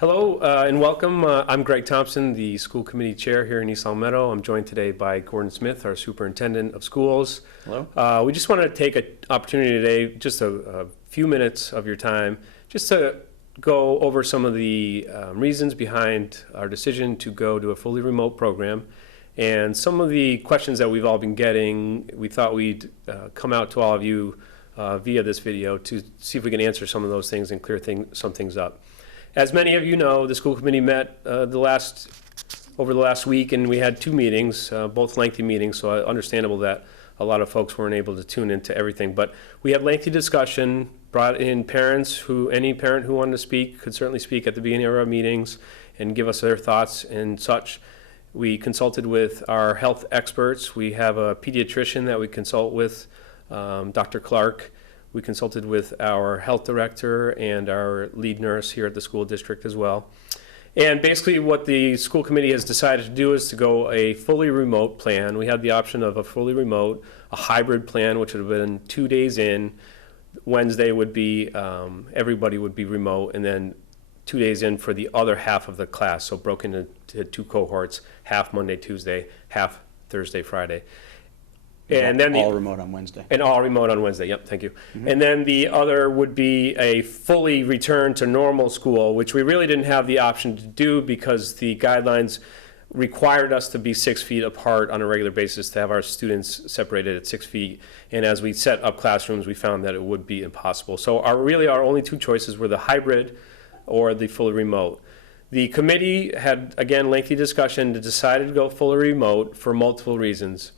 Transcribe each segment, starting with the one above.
Hello and welcome. I'm Greg Thompson, the school committee chair here in East Long Meadow. I'm joined today by Gordon Smith, our superintendent of schools. Hello. We just want to take an opportunity today, just a few minutes of your time, just to go over some of the reasons behind our decision to go to a fully remote program. And some of the questions that we've all been getting, we thought we'd come out to all of you via this video to see if we can answer some of those things and clear some things up. As many of you know, the school committee met over the last week, and we had two meetings, both lengthy meetings, so understandable that a lot of folks weren't able to tune into everything. But we had lengthy discussion, brought in parents any parent who wanted to speak could certainly speak at the beginning of our meetings and give us their thoughts and such. We consulted with our health experts. We have a pediatrician that we consult with, Dr. Clark. We consulted with our health director and our lead nurse here at the school district as well. And basically what the school committee has decided to do is to go a fully remote plan. We had the option of a fully remote, a hybrid plan, which would have been 2 days in. Wednesday would be, everybody would be remote, and then 2 days in for the other half of the class. So broken into two cohorts, half Monday, Tuesday, half Thursday, Friday. And then all remote on Wednesday. And all remote on Wednesday, yep, thank you. Mm-hmm. And then the other would be a fully return to normal school, which we really didn't have the option to do because the guidelines required us to be 6 feet apart on a regular basis to have our students separated at 6 feet. And as we set up classrooms, we found that it would be impossible. So our only two choices were the hybrid or the fully remote. The committee had, again, lengthy discussion to decide to go fully remote for multiple reasons.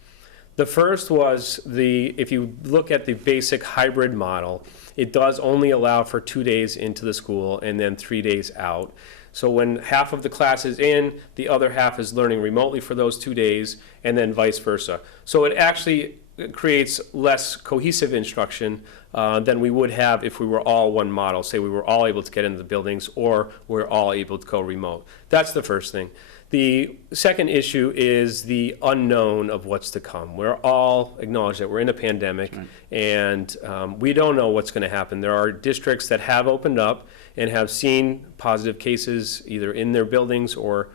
The first was if you look at the basic hybrid model, it does only allow for 2 days into the school and then 3 days out. So when half of the class is in, the other half is learning remotely for those 2 days, and then vice versa. So it actually creates less cohesive instruction than we would have if we were all one model. Say we were all able to get into the buildings or we're all able to go remote. That's the first thing. The second issue is the unknown of what's to come. We're all acknowledged that we're in a pandemic, right, and we don't know what's going to happen. There are districts that have opened up and have seen positive cases either in their buildings or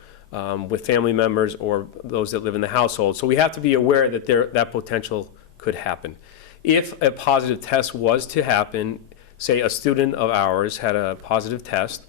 with family members or those that live in the household. So we have to be aware that that potential could happen. If a positive test was to happen, say a student of ours had a positive test,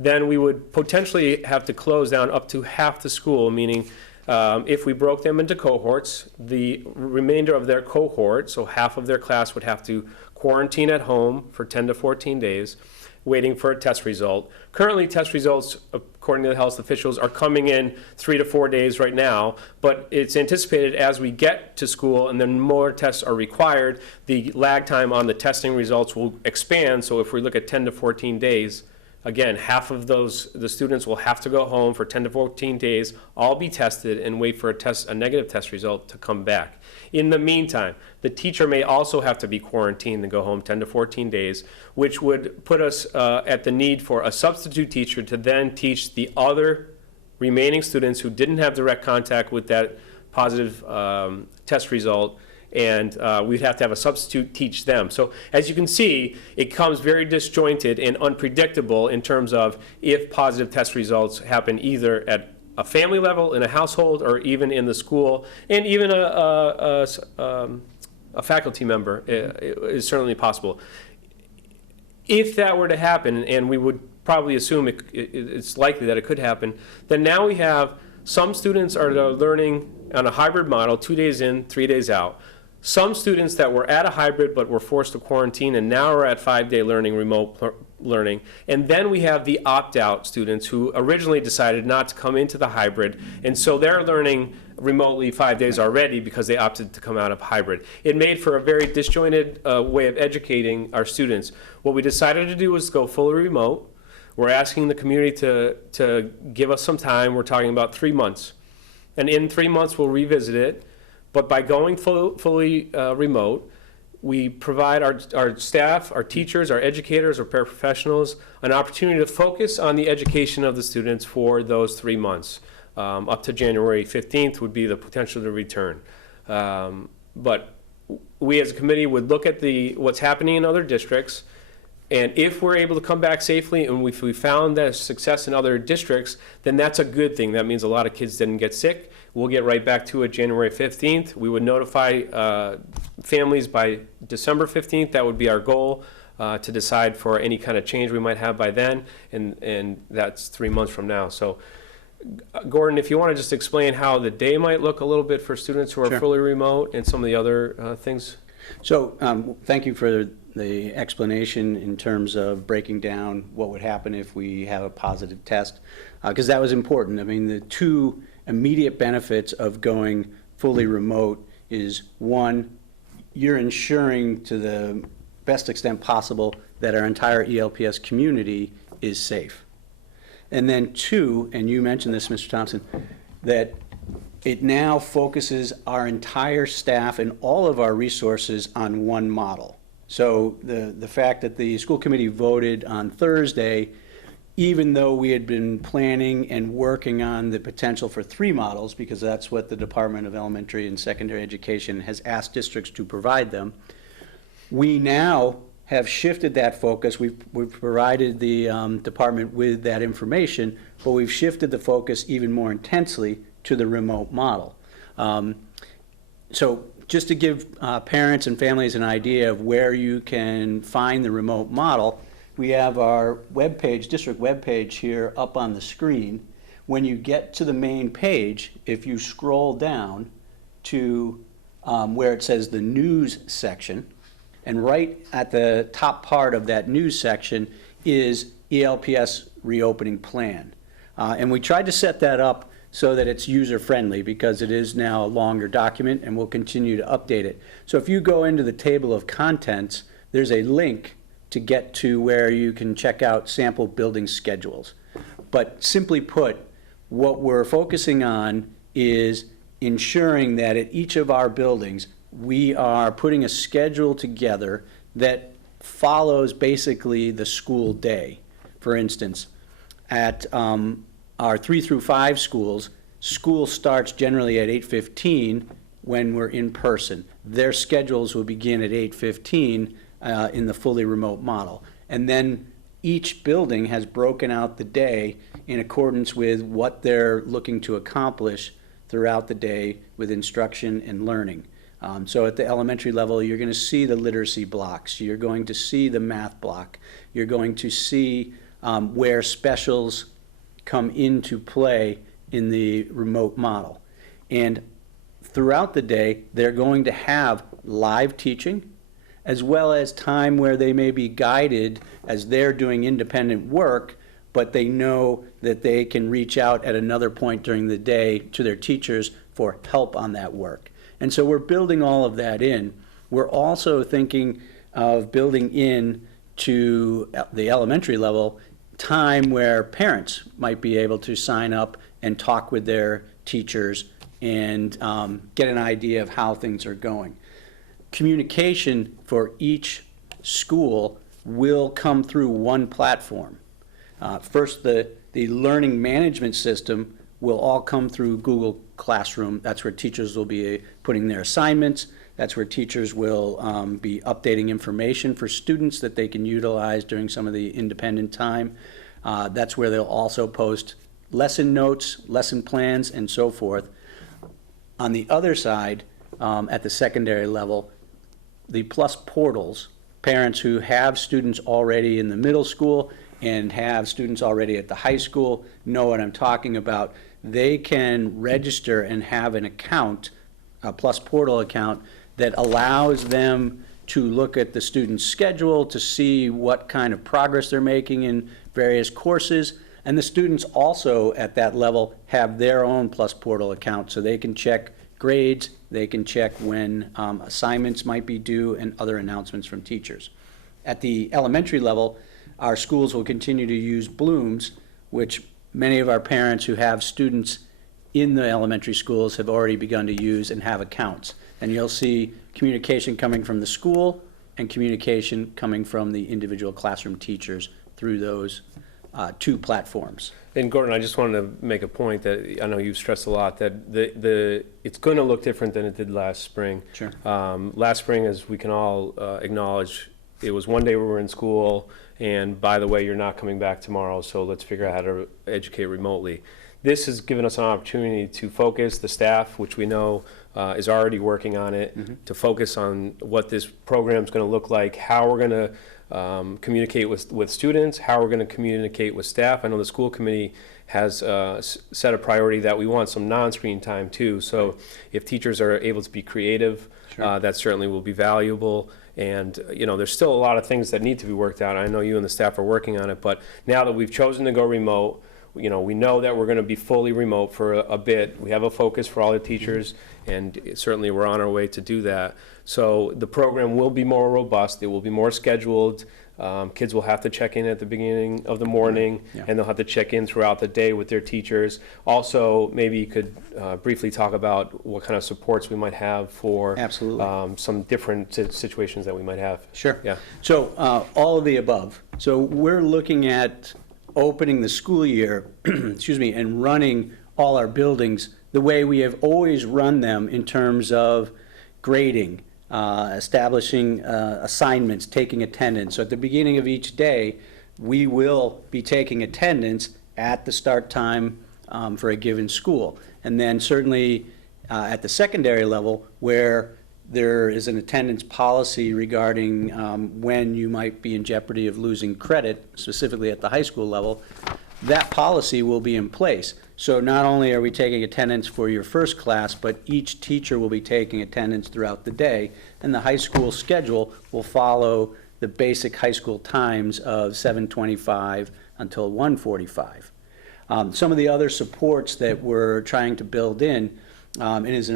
then we would potentially have to close down up to half the school, meaning if we broke them into cohorts, the remainder of their cohort, so half of their class would have to quarantine at home for 10 to 14 days, waiting for a test result. Currently, test results, according to the health officials, are coming in 3 to 4 days right now, but it's anticipated as we get to school and then more tests are required, the lag time on the testing results will expand. So if we look at 10 to 14 days, again, half of the students will have to go home for 10 to 14 days, all be tested, and wait for a negative test result to come back. In the meantime, the teacher may also have to be quarantined and go home 10 to 14 days, which would put us at the need for a substitute teacher to then teach the other remaining students who didn't have direct contact with that positive test result, and we'd have to have a substitute teach them. So as you can see, it comes very disjointed and unpredictable in terms of if positive test results happen either at a family level, in a household, or even in the school, and even a faculty member is certainly possible. If that were to happen, and we would probably assume it's likely that it could happen, then now we have some students are learning on a hybrid model, 2 days in, 3 days out. Some students that were at a hybrid but were forced to quarantine and now are at 5-day learning, remote learning. And then we have the opt-out students who originally decided not to come into the hybrid, and so they're learning remotely 5 days already because they opted to come out of hybrid. It made for a very disjointed way of educating our students. What we decided to do was go fully remote. We're asking the community to give us some time. We're talking about 3 months. And in 3 months, we'll revisit it. But by going fully remote, we provide our staff, our teachers, our educators, our paraprofessionals an opportunity to focus on the education of the students for those 3 months. Up to January 15th would be the potential to return. But we as a committee would look at what's happening in other districts, And if we're able to come back safely, and if we found that success in other districts, then that's a good thing. That means a lot of kids didn't get sick. We'll get right back to it January 15th. We would notify families by December 15th. That would be our goal, to decide for any kind of change we might have by then, and that's 3 months from now. So, Gordon, if you want to just explain how the day might look a little bit for students who are Sure. fully remote and some of the other things. So thank you for the explanation in terms of breaking down what would happen if we have a positive test, because that was important. I mean, the two immediate benefits of going fully remote is, one, you're ensuring to the best extent possible that our entire ELPS community is safe. And then two, and you mentioned this, Mr. Thompson, that it now focuses our entire staff and all of our resources on one model. So the fact that the school committee voted on Thursday, even though we had been planning and working on the potential for 3 models, because that's what the Department of Elementary and Secondary Education has asked districts to provide them, we now have shifted that focus. We've provided the department with that information, but we've shifted the focus even more intensely to the remote model. So just to give parents and families an idea of where you can find the remote model, we have our webpage, district webpage here up on the screen. When you get to the main page, if you scroll down to where it says the news section, and right at the top part of that news section is ELPS reopening plan. And we tried to set that up so that it's user-friendly, because it is now a longer document and we'll continue to update it. So if you go into the table of contents, there's a link to get to where you can check out sample building schedules. But simply put, what we're focusing on is ensuring that at each of our buildings, we are putting a schedule together that follows basically the school day. For instance, at our 3 through 5 schools, school starts generally at 8:15 when we're in person. Their schedules will begin at 8:15 in the fully remote model. And then each building has broken out the day in accordance with what they're looking to accomplish throughout the day with instruction and learning. So at the elementary level, you're going to see the literacy blocks. You're going to see the math block. You're going to see where specials come into play in the remote model. And throughout the day, they're going to have live teaching, as well as time where they may be guided as they're doing independent work, but they know that they can reach out at another point during the day to their teachers for help on that work. And so we're building all of that in. We're also thinking of building in to the elementary level time where parents might be able to sign up and talk with their teachers and get an idea of how things are going. Communication for each school will come through one platform. First, the learning management system will all come through Google Classroom. That's where teachers will be putting their assignments. That's where teachers will be updating information for students that they can utilize during some of the independent time. That's where they'll also post lesson notes, lesson plans, and so forth. On the other side, at the secondary level, the PLUS portals, parents who have students already in the middle school and have students already at the high school know what I'm talking about. They can register and have an account, a PLUS portal account, that allows them to look at the student's schedule to see what kind of progress they're making in various courses. And the students also at that level have their own PLUS portal account, so they can check grades, they can check when assignments might be due, and other announcements from teachers. At the elementary level, our schools will continue to use Blooms, which many of our parents who have students in the elementary schools have already begun to use and have accounts. And you'll see communication coming from the school and communication coming from the individual classroom teachers through those 2 platforms. And Gordon, I just wanted to make a point that I know you've stressed a lot, that it's going to look different than it did last spring. Sure. Last spring, as we can all acknowledge, it was one day we were in school, and by the way, you're not coming back tomorrow, so let's figure out how to educate remotely. This has given us an opportunity to focus the staff, which we know is already working on it, to focus on what this program is going to look like, how we're going to communicate with students, how we're going to communicate with staff. I know the school committee has set a priority that we want some non-screen time too. So if teachers are able to be creative, that certainly will be valuable. And there's still a lot of things that need to be worked out. I know you and the staff are working on it, but now that we've chosen to go remote, we know that we're going to be fully remote for a bit. We have a focus for all the teachers, and certainly we're on our way to do that. So the program will be more robust. It will be more scheduled. Kids will have to check in at the beginning of the morning, and they'll have to check in throughout the day with their teachers. Also, maybe you could briefly talk about what kind of supports we might have for some different situations that we might have. Sure. Yeah. So all of the above. So we're looking at opening the school year, excuse me, and running all our buildings the way we have always run them in terms of grading, establishing assignments, taking attendance. So at the beginning of each day, we will be taking attendance at the start time for a given school. And then certainly at the secondary level, where there is an attendance policy regarding when you might be in jeopardy of losing credit, specifically at the high school level, that policy will be in place. So not only are we taking attendance for your first class, but each teacher will be taking attendance throughout the day, and the high school schedule will follow the basic high school times of 7:25 until 1:45. Some of the other supports that we're trying to build in, and is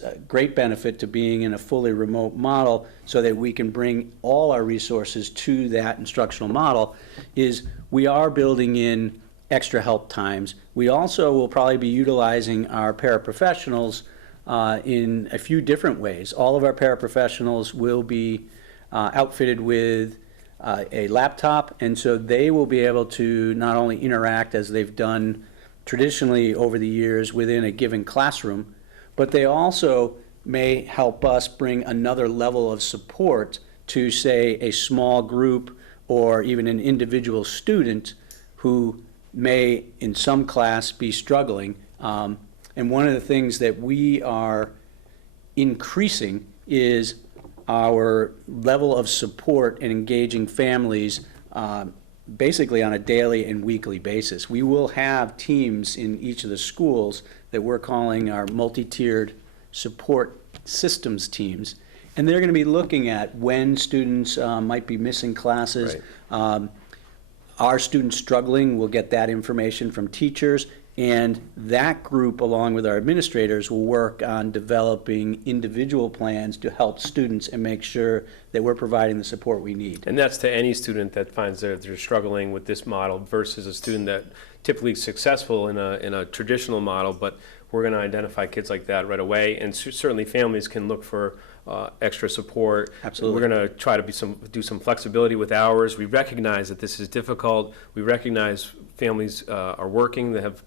a great benefit to being in a fully remote model so that we can bring all our resources to that instructional model, is we are building in extra help times. We also will probably be utilizing our paraprofessionals in a few different ways. All of our paraprofessionals will be outfitted with a laptop, and so they will be able to not only interact as they've done traditionally over the years within a given classroom, but they also may help us bring another level of support to, say, a small group or even an individual student who may, in some class, be struggling. And one of the things that we are increasing is our level of support and engaging families basically on a daily and weekly basis. We will have teams in each of the schools that we're calling our multi-tiered support systems teams, and they're going to be looking at when students might be missing classes. Right. Are students struggling? We'll get that information from teachers, and that group, along with our administrators, will work on developing individual plans to help students and make sure that we're providing the support we need. And that's to any student that finds that they're struggling with this model versus a student that typically is successful in a traditional model, but we're going to identify kids like that right away, and certainly families can look for extra support. Absolutely. We're going to try to do some flexibility with hours. We recognize that this is difficult. We recognize families are working. They have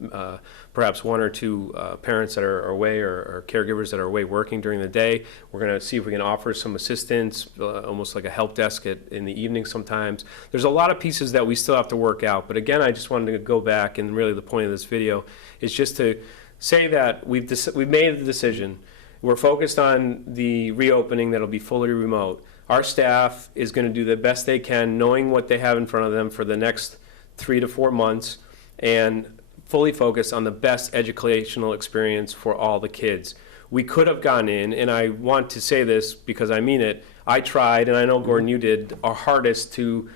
perhaps one or two parents that are away or caregivers that are away working during the day. We're going to see if we can offer some assistance, almost like a help desk in the evening sometimes. There's a lot of pieces that we still have to work out. But again, I just wanted to go back, and really the point of this video is just to say that we've made the decision. We're focused on the reopening that'll be fully remote. Our staff is going to do the best they can, knowing what they have in front of them for the next 3 to 4 months, and fully focused on the best educational experience for all the kids. We could have gone in, and I want to say this because I mean it, I tried, and I know, Gordon, you did our hardest to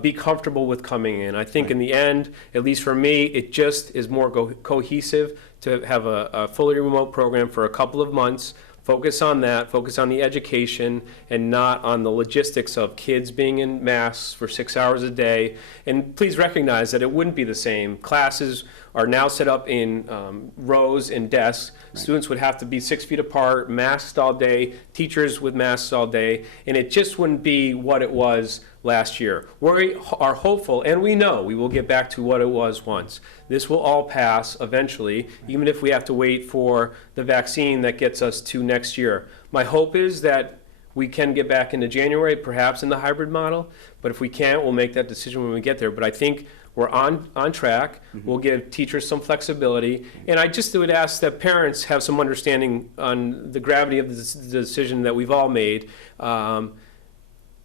be comfortable with coming in. I think in the end, at least for me, it just is more cohesive to have a fully remote program for a couple of months, focus on that, focus on the education, and not on the logistics of kids being in masks for 6 hours a day. And please recognize that it wouldn't be the same. Classes are now set up in rows and desks. Right. Students would have to be 6 feet apart, masked all day, teachers with masks all day, and it just wouldn't be what it was last year. We are hopeful, and we know we will get back to what it was once. This will all pass eventually, even if we have to wait for the vaccine that gets us to next year. My hope is that we can get back into January, perhaps in the hybrid model, but if we can't, we'll make that decision when we get there. But I think we're on track. We'll give teachers some flexibility. And I just would ask that parents have some understanding on the gravity of the decision that we've all made.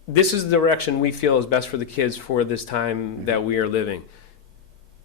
This is the direction we feel is best for the kids for this time that we are living.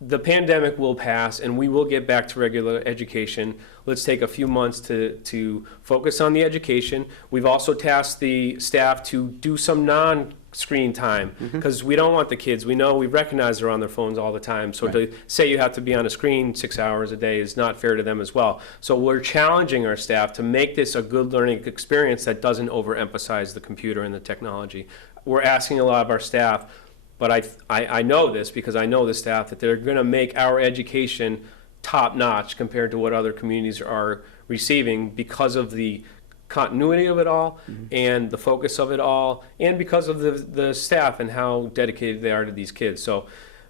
The pandemic will pass and we will get back to regular education. Let's take a few months to focus on the education. We've also tasked the staff to do some non-screen time because we don't want the kids. We recognize they're on their phones all the time. So to say you have to be on a screen 6 hours a day is not fair to them as well. So we're challenging our staff to make this a good learning experience that doesn't overemphasize the computer and the technology. We're asking a lot of our staff, but I know this because I know the staff, that they're going to make our education top-notch compared to what other communities are receiving because of the continuity of it all and the focus of it all, and because of the staff and how dedicated they are to these kids. So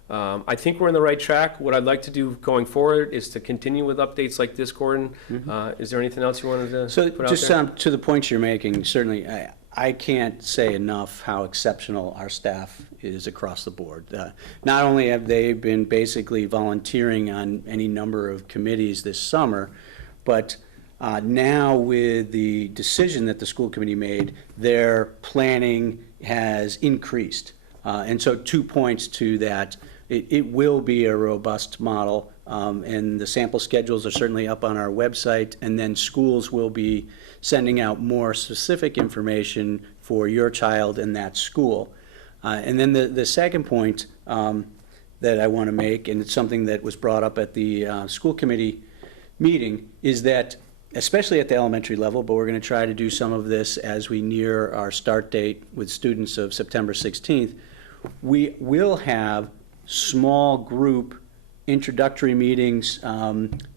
I think we're in the right track. What I'd like to do going forward is to continue with updates like this, Gordon. Is there anything else you wanted to put out just there? to the points you're making, certainly I can't say enough how exceptional our staff is across the board. Not only have they been basically volunteering on any number of committees this summer, but now with the decision that the school committee made, their planning has increased. And so 2 points to that. It will be a robust model, and the sample schedules are certainly up on our website, and then schools will be sending out more specific information for your child in that school. And then the second point that I want to make, and it's something that was brought up at the school committee meeting, is that especially at the elementary level, but we're going to try to do some of this as we near our start date with students of September 16th, we will have small group introductory meetings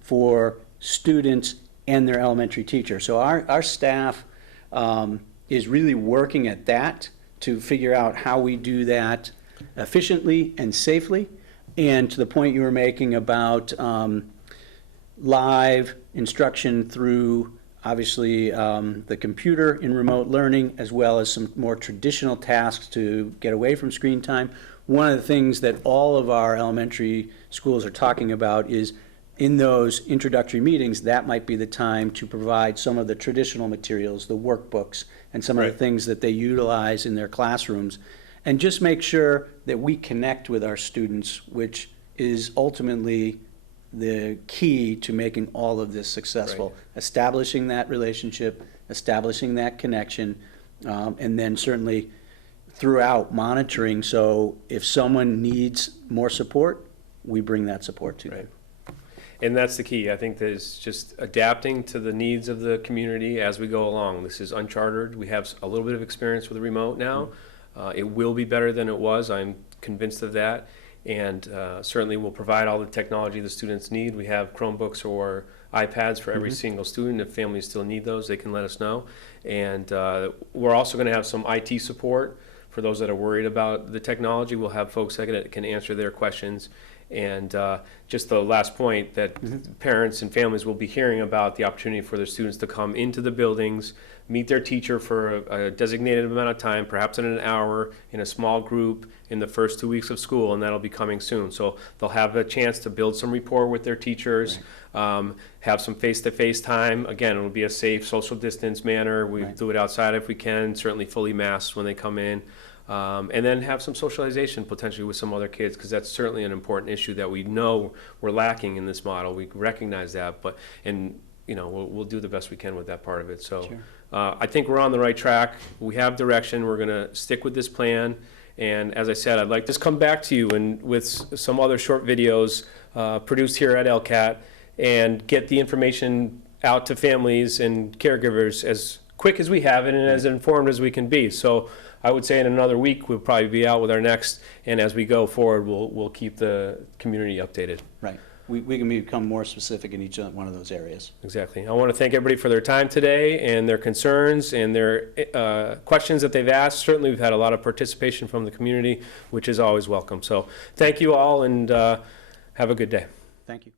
for students and their elementary teacher. So our staff is really working at that to figure out how we do that efficiently and safely. And to the point you were making about live instruction through, obviously, the computer in remote learning, as well as some more traditional tasks to get away from screen time. One of the things that all of our elementary schools are talking about is in those introductory meetings, that might be the time to provide some of the traditional materials, the workbooks, and some of the things that they utilize in their classrooms, and just make sure that we connect with our students, which is ultimately the key to making all of this successful. Establishing that relationship, establishing that connection, and then certainly throughout monitoring, so if someone needs more support, we bring that support to them. And that's the key. I think that is just adapting to the needs of the community as we go along. This is uncharted. We have a little bit of experience with the remote now. It will be better than it was. I'm convinced of that. And certainly we'll provide all the technology the students need. We have Chromebooks or iPads for every single student. If families still need those, they can let us know. And we're also going to have some IT support for those that are worried about the technology. We'll have folks that can answer their questions. And just the last point, that parents and families will be hearing about the opportunity for their students to come into the buildings, meet their teacher for a designated amount of time, perhaps in an hour, in a small group in the first 2 weeks of school, and that'll be coming soon. So they'll have a chance to build some rapport with their teachers, have some face-to-face time. Again, it'll be a safe, social distance manner. We do it outside if we can, certainly fully masked when they come in. And then have some socialization potentially with some other kids, because that's certainly an important issue that we know we're lacking in this model. We recognize that, but we'll do the best we can with that part of it. So I think we're on the right track. We have direction. We're going to stick with this plan. And as I said, I'd like to come back to you with some other short videos produced here at LCAT and get the information out to families and caregivers as quick as we have it and as informed as we can be. So I would say in another week we'll probably be out with our next, and as we go forward we'll keep the community updated. Right. We can become more specific in each one of those areas. Exactly. I want to thank everybody for their time today and their concerns and their questions that they've asked. Certainly we've had a lot of participation from the community, which is always welcome. So thank you all, and have a good day. Thank you.